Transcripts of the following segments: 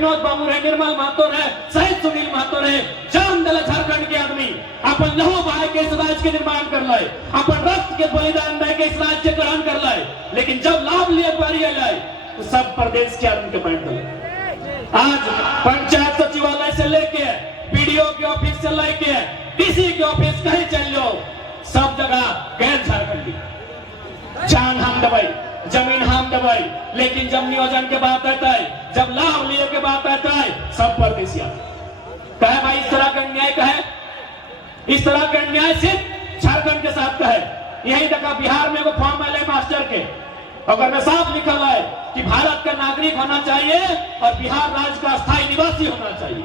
विनोद बाबू रहे, निर्मल महतो रहे, शहीद सुनील महतो रहे, जान दिले झारखंड के आदमी अपन लहू बहाय के इस राज्य के निर्माण कर लाए, अपन रक्त के बलिदान दे के इस राज्य के ग्रहण कर लाए। लेकिन जब लाभ लिए बारी आए तो सब प्रदेश के आदमी के बांट दिए। आज पंचायत सचिवालय से लेके बीडीओ के ऑफिस से लेके डीसी के ऑफिस कहीं चल जाओ, सब जगह गैर झारखंडी, जान हम दबाई, जमीन हम दबाई। लेकिन जब नियोजन के बात आता है, जब लाभ लिए के बात आता है, सब परदेसी आते हैं। भाई इस तरह का अन्याय का है, इस तरह का अन्याय सिर्फ झारखंड के साथ का है। यही देखा बिहार में वो फॉर्म आए मास्टर के, अगर में साफ लिखा है कि भारत का नागरिक होना चाहिए और बिहार राज्य का स्थायी निवासी होना चाहिए।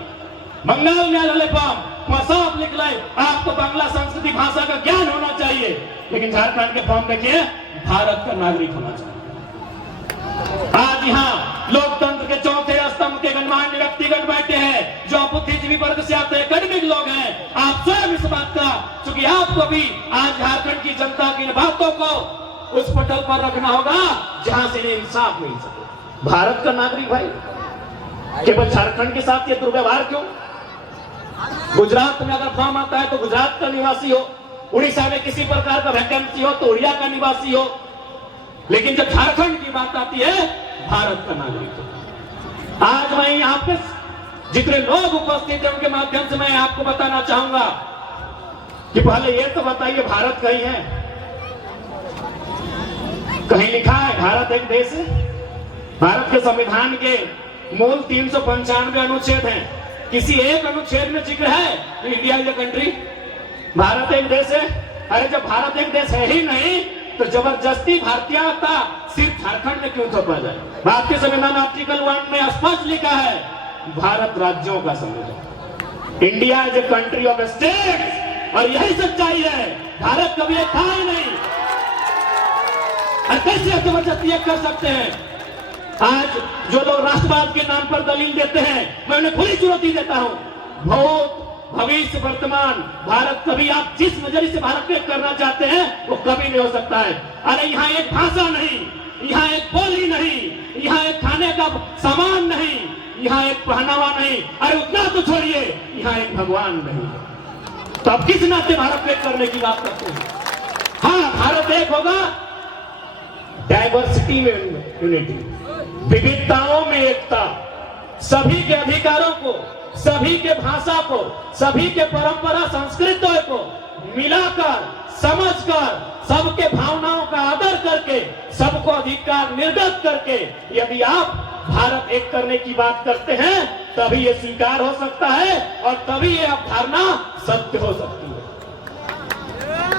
बंगाल न्यायालय फॉर्म साफ लिखा है आपको बांग्ला संस्कृति भाषा का ज्ञान होना चाहिए, लेकिन झारखंड के फॉर्म देखिए भारत का नागरिक होना चाहिए। आज यहाँ लोकतंत्र के चौथे स्तंभ के गणमान्य व्यक्तिगण बैठे हैं जो बुद्धिजीवी वर्ग से आते एकेडमिक लोग हैं। आप स्वयं इस बात का, क्योंकि आपको भी आज झारखंड की जनता की बातों को उस पटल पर रखना होगा जहां से इन्हें इंसाफ मिल सके। भारत का नागरिक भाई केवल झारखंड के साथ ये दुर्व्यवहार क्यों? गुजरात में अगर फॉर्म आता है तो गुजरात का निवासी हो, उड़ीसा में किसी प्रकार का वैकेंसी हो तो उड़िया का निवासी हो, लेकिन जब झारखंड की बात आती है भारत का नागरिक हो। आज मैं यहाँ पे जितने लोग उपस्थित हैं उनके माध्यम से मैं आपको बताना चाहूंगा कि पहले ये तो बताइए भारत कहीं है? कहीं लिखा है भारत एक देश है? भारत के संविधान के मूल 395 अनुच्छेद हैं, किसी एक अनुच्छेद में जिक्र है India is a country, Bharat एक देश है? अरे जब भारत एक देश है ही नहीं तो जबरदस्ती भारतीयता सिर्फ झारखंड में क्यों थोपा जाए? भारतीय संविधान आर्टिकल 1 में स्पष्ट लिखा है भारत राज्यों का संविधान, India is a country of states, और यही सच्चाई है। भारत कभी एक था ही नहीं, कैसे जबरदस्ती कर सकते हैं? आज जो लोग राष्ट्रवाद के नाम पर दलील देते हैं मैं उन्हें खुली चुनौती देता हूं। भूत भविष्य वर्तमान भारत कभी आप जिस नजरिए से भारत में करना चाहते हैं वो कभी नहीं हो सकता है। अरे यहाँ एक भाषा नहीं, यहाँ एक बोली नहीं, यहाँ एक खाने का सामान नहीं, यहाँ एक पहनावा नहीं, अरे उतना तो छोड़िए यहाँ एक भगवान नहीं। तो अब किस नाते भारत में करने की बात करते हैं? हाँ, भारत एक होगा डाइवर्सिटी में यूनिटी, विविधताओं में एकता, सभी के अधिकारों को, सभी के भाषा को, सभी के परंपरा संस्कृतियों को मिलाकर, समझकर, सबके भावनाओं का आदर करके, सबको अधिकार निर्गत करके यदि आप भारत एक करने की बात करते हैं तभी ये स्वीकार हो सकता है और तभी ये अवधारणा सत्य हो सकती है।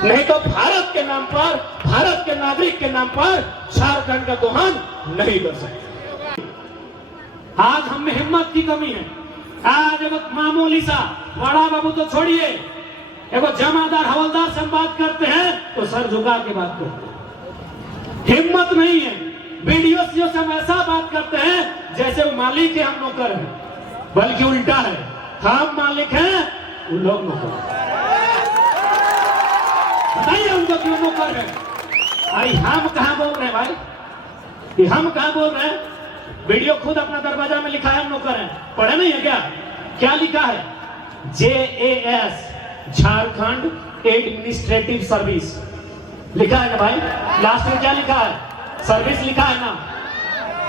नहीं तो भारत के नाम पर, भारत के नागरिक के नाम पर झारखंड का दोहन नहीं कर सकते। आज हम में हिम्मत की कमी है। आज एगो मामूली सा बड़ा बाबू तो छोड़िए, एगो जमादार हवलदार से हम बात करते हैं तो सर झुका के बात करते हैं, हिम्मत नहीं है। बीडीओ सीओ से हम ऐसा बात करते हैं जैसे वो मालिक है हम नौकर हैं, बल्कि उल्टा है, हम मालिक हैं वो लोग नौकर। बताइए उनको क्यों नौकर है? अरे हम कहां बोल रहे हैं भाई, कि हम कहां बोल रहे हैं? वीडियो खुद अपना दरवाजा में लिखा है हम नौकर हैं, पढ़े नहीं है क्या? क्या लिखा है? JAS झारखंड एडमिनिस्ट्रेटिव सर्विस लिखा है ना भाई, लास्ट में क्या लिखा है? सर्विस लिखा है ना।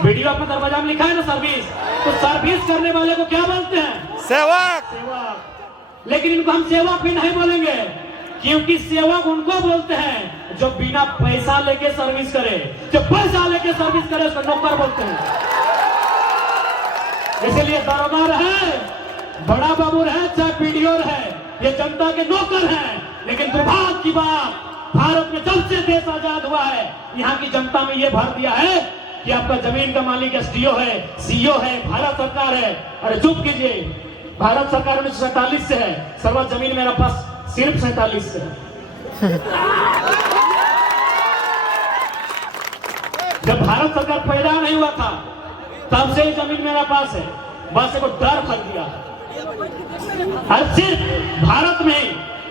वीडियो अपना दरवाजा में लिखा है ना सर्विस, तो सर्विस करने वाले को क्या बोलते हैं? सेवक। सेवक। लेकिन इनको हम सेवक भी नहीं बोलेंगे, क्योंकि सेवक उनको बोलते हैं जो बिना पैसा लेके सर्विस करे, जो पैसा लेके सर्विस करे उसको नौकर बोलते हैं। इसलिए दरोगा रहे, बड़ा बाबू रहे, चाहे पीडीओ रहे, ये जनता के नौकर हैं। लेकिन दुर्भाग्य की बात, भारत में जब से देश आजाद हुआ है यहाँ की जनता में ये भर दिया है कि आपका जमीन का मालिक SDO है, CO है, भारत सरकार है। अरे चुप कीजिए, भारत सरकार 1947 से है, सर्व जमीन मेरा पास सिर्फ 47 से है। जब भारत सरकार पैदा नहीं हुआ था तब से ही जमीन मेरा पास है, बस एक डर फल दिया है। और सिर्फ भारत में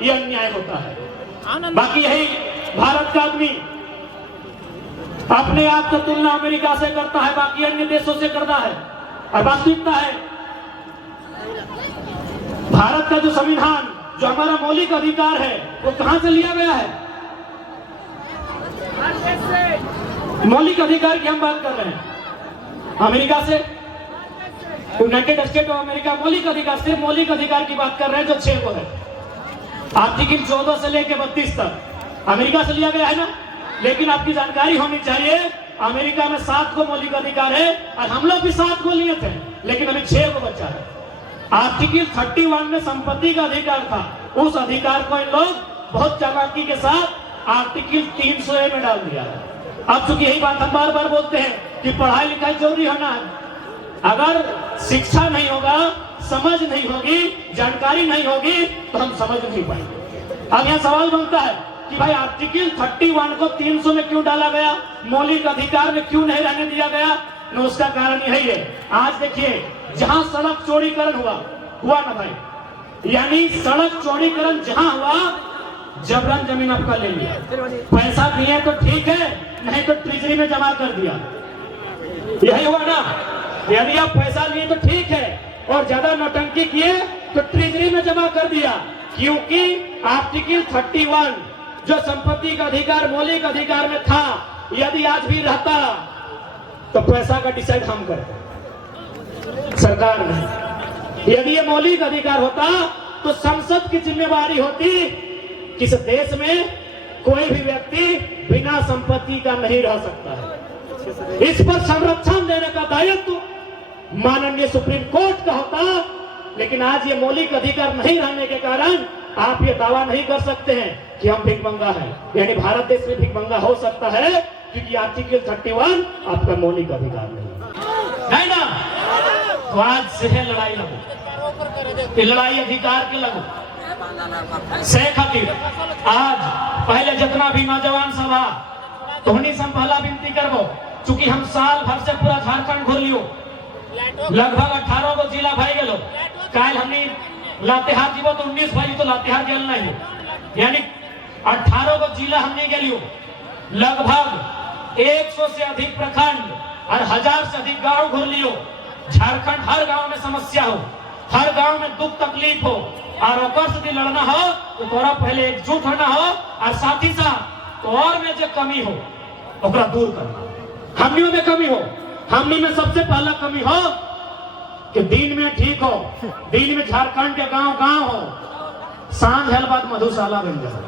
ये अन्याय होता है, बाकी यही भारत का आदमी अपने आप की तुलना अमेरिका से करता है, बाकी अन्य देशों से करता है। और वास्तविकता है भारत का जो संविधान, जो हमारा मौलिक अधिकार है, वो कहां से लिया गया है? मौलिक अधिकार की हम बात कर रहे हैं अमेरिका से, यूनाइटेड स्टेट ऑफ अमेरिका मौलिक अधिकार, सिर्फ मौलिक अधिकार की बात कर रहे हैं जो 6 को है। आर्टिकल 14 से लेकर 32 तक अमेरिका से लिया गया है ना। लेकिन आपकी जानकारी होनी चाहिए अमेरिका में 7 को मौलिक अधिकार है और हम लोग भी 7 को लिए थे, लेकिन अभी 6 को बचा है। आर्टिकल 31 में संपत्ति का अधिकार था, उस अधिकार को इन लोग बहुत चालाकी के साथ आर्टिकल 300A में डाल दिया है। अब चूंकि यही बात हम बार बार बोलते हैं कि पढ़ाई लिखाई जरूरी होना है, अगर शिक्षा नहीं होगा, समझ नहीं होगी, जानकारी नहीं होगी तो हम समझ नहीं पाएंगे। अब यहाँ सवाल बनता है कि भाई आर्टिकल 31 को 300 में क्यों डाला गया, मौलिक अधिकार में क्यों नहीं रहने दिया गया? न उसका कारण यही है, आज देखिए जहां सड़क चौड़ीकरण हुआ ना भाई, यानी सड़क चौड़ीकरण जहां हुआ, जबरन जमीन आपका ले लिया, पैसा दिए तो ठीक है, नहीं तो ट्रेजरी में जमा कर दिया। यही हुआ ना, यदि आप पैसा लिए तो ठीक है और ज्यादा नौटंकी किए तो ट्रेजरी में जमा कर दिया, क्योंकि आर्टिकल 31 जो संपत्ति का अधिकार मौलिक अधिकार में था, यदि आज भी रहता तो पैसा का डिसाइड हम करते, सरकार नहीं। यदि ये मौलिक अधिकार होता तो संसद की जिम्मेवारी होती कि इस देश में कोई भी व्यक्ति बिना संपत्ति का नहीं रह सकता है, इस पर संरक्षण देने का दायित्व माननीय सुप्रीम कोर्ट का होता। लेकिन आज ये मौलिक अधिकार नहीं रहने के कारण आप ये दावा नहीं कर सकते हैं कि हम भिखमंगा हैं, यानी भारत देश में भिखमंगा हो सकता है क्योंकि आर्टिकल 31 आपका मौलिक अधिकार नहीं ना। तो आज से है लड़ाई लगो, लड़ाई अधिकार के लगो से खातिर। आज पहले जितना भी नौजवान सभा तोहनी से हम पहला विनती करबो, चूंकि हम साल भर से पूरा झारखंड घूर लियो, लगभग 18 गो जिला भाई गेलो, काल हमने लातेहार जीवो तो 19 भाई तो लातेहार गेल नहीं, यानी 18 गो जिला हमने गेलियो, लगभग 100 से अधिक प्रखंड और 1000 से अधिक गांव घूर लियो। झारखंड हर गांव में समस्या हो, हर गांव में दुख तकलीफ हो, और ओकर से लड़ना हो तो थोड़ा पहले एकजुट होना हो, और साथ ही साथ तो और में जो कमी हो ओकरा दूर करना। हमनियों में कमी हो, हमनी में सबसे पहला कमी हो कि दिन में ठीक हो, दिन में झारखंड के गांव गांव हो, सांझ हल बाद मधुशाला बन जाए।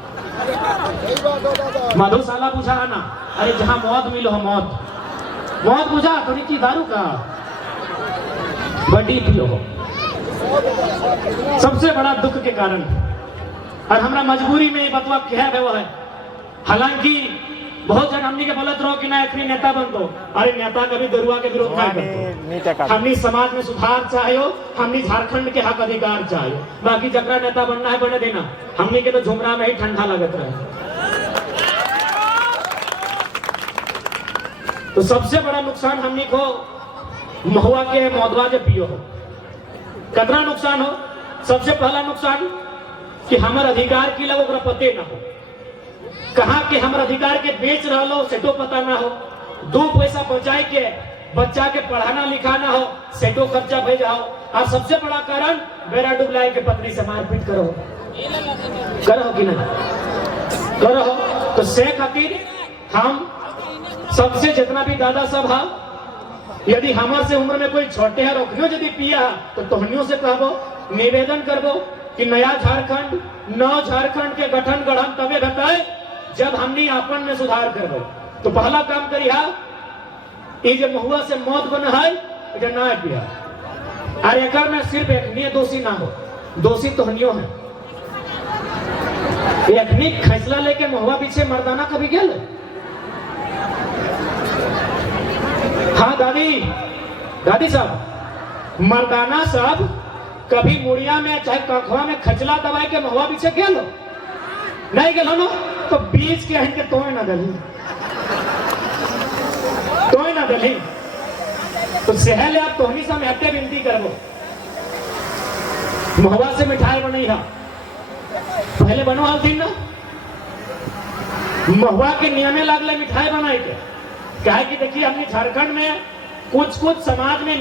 मधुशाला बुझा है ना, अरे जहां मौत मिलो हो, मौत बुझा तो नहीं दारू का बड़ी पियो हो, सबसे बड़ा दुख के कारण। और हमरा मजबूरी में ये बतवा कह देव है, हालांकि बहुत जन हमनी के बोलत रहो कि ना एकरी नेता बन दो, अरे नेता कभी दरुआ के विरोध नहीं करते। हमनी समाज में सुधार चाहिए, हमनी झारखंड के हक अधिकार चाहिए, बाकी जकरा नेता बनना है बने देना, हमनी के तो झुमरा में ही ठंडा लगत रहे। तो सबसे बड़ा नुकसान हमनी को महुआ के मौदवा जो पियो हो, कितना नुकसान हो। सबसे पहला नुकसान कि हमारे अधिकार की लोग पते ना हो, कहा कि हमारे अधिकार के बेच रहा लो सेटो पता ना हो, 2 पैसा बचाए के बच्चा के पढ़ाना लिखाना हो सेटो खर्चा भेजा हो, और सबसे बड़ा कारण बेरा डुबलाए के पत्नी से मारपीट करो कि नहीं करो। तो से खातिर हम सबसे जितना भी दादा सब है, यदि हमारे से उम्र में कोई छोटे है रोकनियो यदि पिया तो तोहनियों से कहबो, निवेदन करबो कि नया झारखंड नव झारखंड के गठन गढ़न तबे घटाए जब हमनी अपन में सुधार करबो। तो पहला काम करिया ये जो महुआ से मौत बना है जो ना पिया, अरे एकर में सिर्फ एक दोषी ना हो, दोषी तोहनियो है। एकनी फैसला लेके महुआ पीछे मर्दाना कभी गेल? हाँ दादी साहब, मर्दाना साहब कभी मुड़िया में चाहे कखवा में खचला दबाई के महुआ पीछे गेलो नहीं गेलो ना, तो बीच के हन के तोय ना दली। तो सहले आप तोहनी से हत्या विनती करबो, महुआ से मिठाई बनई है, पहले बनो हलथिन ना, महुआ के नियमे लागले मिठाई बनाई के, क्या है कि देखिए हमने झारखंड में कुछ समाज में